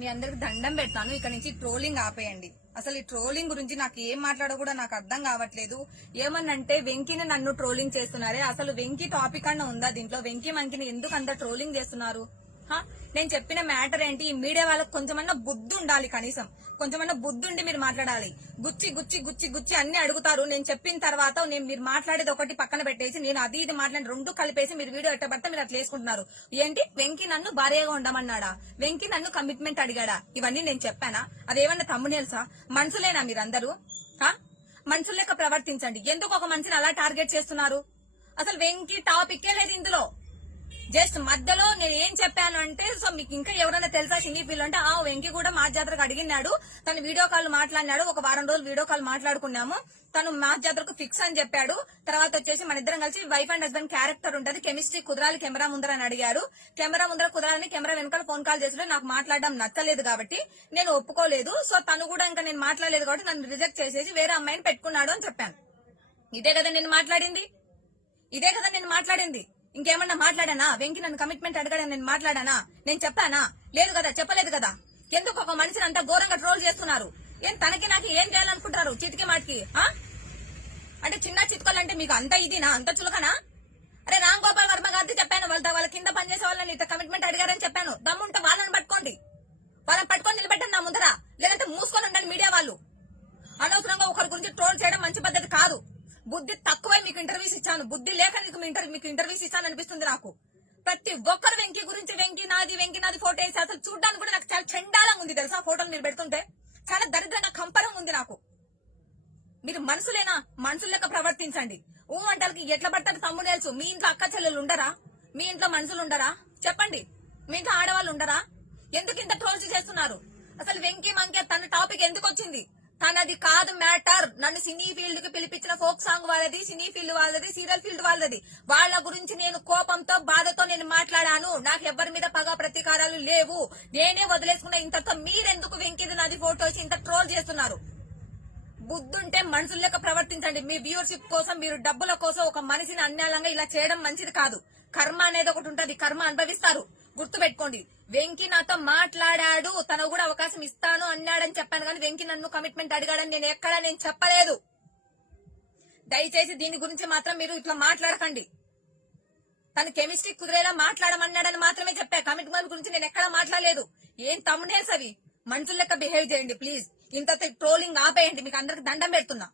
మీ అందరికి దండం పెడతాను. ఇక్కడ నుంచి ట్రోలింగ్ ఆపేయండి. అసలు ఈ ట్రోలింగ్ గురించి నాకు ఏం మాట్లాడో కూడా నాకు అర్థం కావట్లేదు. ఏమన్నంటే వెంకీని నన్ను ట్రోలింగ్ చేస్తున్నారే, అసలు వెంకీ టాపిక్ అన్న ఉందా దీంట్లో? వెంకీ మంకిని ఎందుకు అంత ట్రోలింగ్ చేస్తున్నారు? నేను చెప్పిన మ్యాటర్ ఏంటి? ఈ మీడియా వాళ్ళకి కొంచెమన్నా బుద్ధి ఉండాలి, కనీసం కొంచెమన్నా బుద్ధి ఉండి మీరు మాట్లాడాలి. గుచ్చి గుచ్చి గుచ్చి గుచ్చి అన్ని అడుగుతారు. నేను చెప్పిన తర్వాత మీరు మాట్లాడేది ఒకటి పక్కన పెట్టేసి నేను అది ఇది మాట్లాడి రెండు కలిపేసి మీరు వీడియో ఎట్టబడితే మీరు అట్లా వేసుకుంటున్నారు. ఏంటి వెంకీ నన్ను భార్యగా ఉండమన్నాడా? వెంకీ నన్ను కమిట్మెంట్ అడిగాడా? ఇవన్నీ నేను చెప్పానా? అదేమన్నా తమ్మునేల్సా? మనుషులేనా మీరందరూ? మనుషుల లెక్క ప్రవర్తించండి. ఎందుకు ఒక మనిషిని అలా టార్గెట్ చేస్తున్నారు? అసలు వెంకీ టాపిక్కే లేదు ఇందులో. జస్ట్ మధ్యలో నేను ఏం చెప్పాను అంటే, సో మీకు ఇంకా ఎవరైనా తెలుసా సినీ ఫీల్ అంటే, వెంకీ కూడా మా జాతరకు అడిగినాడు, తను వీడియో కాల్ మాట్లాడినాడు, ఒక వారం రోజులు వీడియో కాల్ మాట్లాడుకున్నాము, తను మా జాతరకు ఫిక్స్ అని చెప్పాడు. తర్వాత వచ్చేసి మన ఇద్దరం కలిసి వైఫ్ అండ్ హస్బెండ్ క్యారెక్టర్ ఉంటది, కెమిస్ట్రీ కుదరాలి కెమెరా ముందర అని అడిగారు. కెమెరా ముందర కుదరాలని కెమెరా వెనకాల ఫోన్ కాల్ చేస్తుంటే నాకు మాట్లాడడం నచ్చలేదు కాబట్టి నేను ఒప్పుకోలేదు. సో తను కూడా ఇంకా నేను మాట్లాడలేదు కాబట్టి నన్ను రిజెక్ట్ చేసేసి వేరే అమ్మాయిని పెట్టుకున్నాడు అని చెప్పాను. ఇదే కదా నేను మాట్లాడింది. ఇంకేమన్నా మాట్లాడానా? వెంకీ నన్ను కమిట్మెంట్ అడగడం నేను మాట్లాడానా? నేను చెప్పానా? లేదు కదా, చెప్పలేదు కదా. ఎందుకు ఒక మనిషిని అంతా ఘోరంగా ట్రోల్ చేస్తున్నారు? ఏం తనకి నాకు ఏం చేయాలనుకుంటారు చిటికి మాటికి? అంటే చిన్న చిట్కలంటే మీకు అంత ఇదినా, అంత చులకనా? అరే రామ్ గోపాల్ వర్మ గారికి చెప్పాను, వాళ్ళ కింద పనిచేసే వాళ్ళని ఇట్లా కమిట్మెంట్ అడిగారని చెప్పాను. దమ్ముంటే వాళ్ళని పట్టుకొని నిలబెట్టండి నా ముందర, లేదంటే మూసుకొని ఉండండి మీడియా వాళ్ళు. అనవసరంగా ఒకరి గురించి ట్రోల్ చేయడం మంచి పద్ధతి కాదు. బుద్ధి తక్కువే మీకు ఇంటర్వ్యూస్ ఇచ్చాను, బుద్ధి లేక మీకు ఇంటర్వ్యూస్ ఇచ్చాను అనిపిస్తుంది నాకు. ప్రతి ఒక్కరు వెంకీ గురించి వెంకీ నాది ఫోటో వేసి అసలు చూడడానికి కూడా నాకు చాలా చండాలంగా ఉంది తెలుసా. ఫోటోలు మీరు పెడుతుంటే చాలా దరిద్రంగా కంపరం ఉంది నాకు. మీరు మనుషులేనా? మనుషుల లెక్క ప్రవర్తించండి. వంటలకి ఎట్లా పడతారు తమ్ముడు తెలుసు. మీ ఇంట్లో అక్క చెల్లెలు ఉండరా? మీ ఇంట్లో మనుషులు ఉండరా? చెప్పండి. మీ ఇంట్లో ఆడవాళ్ళు ఉండరా? ఎందుకు ఇంత ట్రోల్స్ చేస్తున్నారు? అసలు వెంకీ మంకే తన టాపిక్ ఎందుకు వచ్చింది? తనది కాదు మ్యాటర్. నన్ను సినీ ఫీల్డ్ కి పిలిపించిన ఫోక్ సాంగ్ వాళ్ళది, సినీ ఫీల్డ్ వాళ్ళది, సీరియల్ ఫీల్డ్ వాళ్ళది. వాళ్ళ గురించి నేను కోపంతో బాధతో నేను మాట్లాడాను. నాకు ఎవరి మీద పగ ప్రతీకారాలు లేవు. నేనే వదిలేసుకున్న. ఇంతతో మీరెందుకు వెంకీది నాది ఫోటో వచ్చి ఇంత ట్రోల్ చేస్తున్నారు? బుద్ధుంటే మనుషుల లెక్క ప్రవర్తించండి. మీ వ్యూవర్షిప్ కోసం, మీరు డబ్బుల కోసం ఒక మనిషిని అన్యాయంగా ఇలా చేయడం మంచిది కాదు. కర్మ అనేది ఒకటి ఉంటది, కర్మ అనుభవిస్తారు. గుర్తు పెట్టుకోండి. వెంకీ నాతో మాట్లాడాడు, తను కూడా అవకాశం ఇస్తాను అన్నాడని చెప్పాను, కానీ వెంకీ నన్ను కమిట్మెంట్ అడిగాడని నేను చెప్పలేదు. దయచేసి దీని గురించి మాత్రం మీరు ఇట్లా మాట్లాడకండి. తను కెమిస్ట్రీ కుదిరేలా మాట్లాడమన్నాడని మాత్రమే చెప్పా. కమిట్మెంట్ గురించి నేను ఎక్కడా మాట్లాడలేదు. ఏం తమ్ముడేస్ అవి? మనుషుల లెక్క బిహేవ్ చేయండి ప్లీజ్. ఇంత ట్రోలింగ్ ఆపేయండి. మీకు అందరికి దండం పెడుతున్నా.